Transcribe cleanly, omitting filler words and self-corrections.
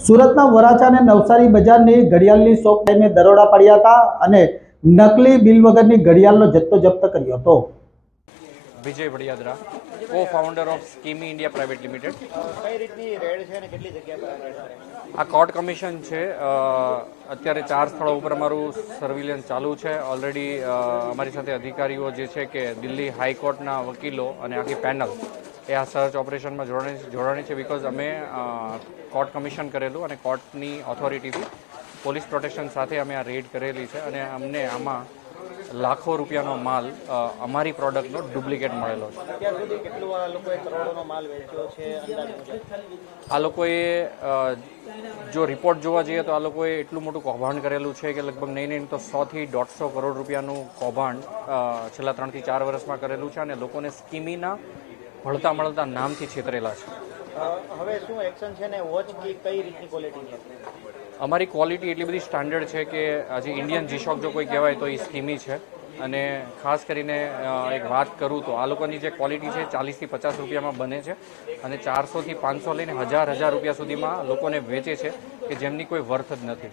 સુરતના વરાછા અને નવસારી બજારની ઘડિયાળની શોપ ટાઈમે દરોડા પડ્યા હતા અને નકલી બિલ વગરની ઘડિયાળનો જથ્થો જપ્ત કર્યો હતો. Vijay Vadiyadara, co founder of Skimi India private limited. કઈ રીતની રેડ છે અને કેટલી જગ્યા પર આ કોર્ટ કમિશન છે. અત્યારે 4 સ્થળો ઉપર અમારું સર્વિલન્સ ચાલુ છે. ઓલરેડી અમારી સાથે અધિકારીઓ જે છે કે દિલ્હી હાઈકોર્ટના વકીલો અને આખી પેનલ એ આ સર્ચ ઓપરેશનમાં જોડાણી છે. બિકોઝ અમે કોર્ટ કમિશન કરેલું અને કોર્ટની ઓથોરિટીથી પોલીસ પ્રોટેક્શન સાથે અમે આ રેડ કરેલી છે અને અમને આમાં લાખો રૂપિયાનો માલ અમારી પ્રોડક્ટનો ડુપ્લિકેટ મળેલો છે. અત્યાર સુધી કેટલું આ લોકોએ કરોડોનો માલ વેચ્યો છે અંદાજ મુજબ? આ લોકોએ જો રિપોર્ટ જોવા જઈએ તો આ લોકોએ એટલું મોટું કૌભાંડ કરેલું છે કે લગભગ નહીં તો 100 થી 150 કરોડ રૂપિયાનું કૌભાંડ છેલ્લા 3 થી 4 વર્ષમાં કરેલું છે અને લોકોને સ્કીમીના ભળતા મળતા નામથી છેતરેલા છે. હવે શું એક્શન છે ને વોચ કઈ રીતની ક્વોલિટી છે? અમારી ક્વોલિટી એટલી બધી સ્ટાન્ડર્ડ છે કે આજે ઇન્ડિયન જીશોક જો કોઈ કહેવાય તો એ સ્કીમી છે. અને ખાસ કરીને એક વાત કરું તો આ લોકોની જે ક્વોલિટી છે 40 થી 50 રૂપિયામાં બને છે અને 400 થી 500 લઈને 1000 રૂપિયા સુધીમાં લોકોને વેચે છે કે જેમની કોઈ વર્થ જ નથી.